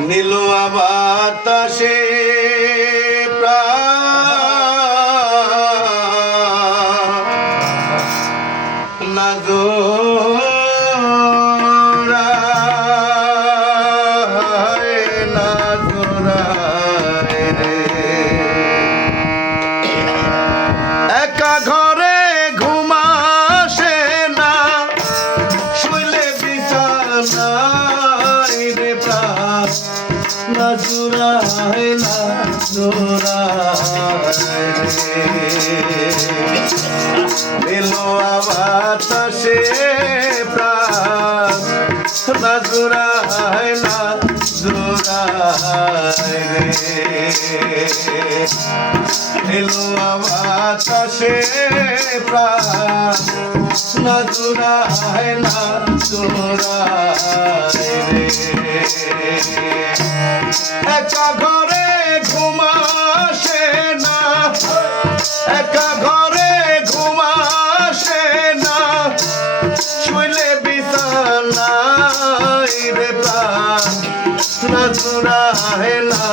নীল বাতাসে প্রাণ নাজরায় রে একা ঘরে ঘুমাসে না শুইলে বিছানায় রে প্রাণ নাজরায় নীল বাতাসে প্রাণ নাজরায় রে নীল বাতাসে প্রাণ নাজরায় রে একা ঘরে ঘুমাসে না একা ঘরে ঘুমাসে না শুইলে বিছানায় রে প্রাণ নাজরায় রে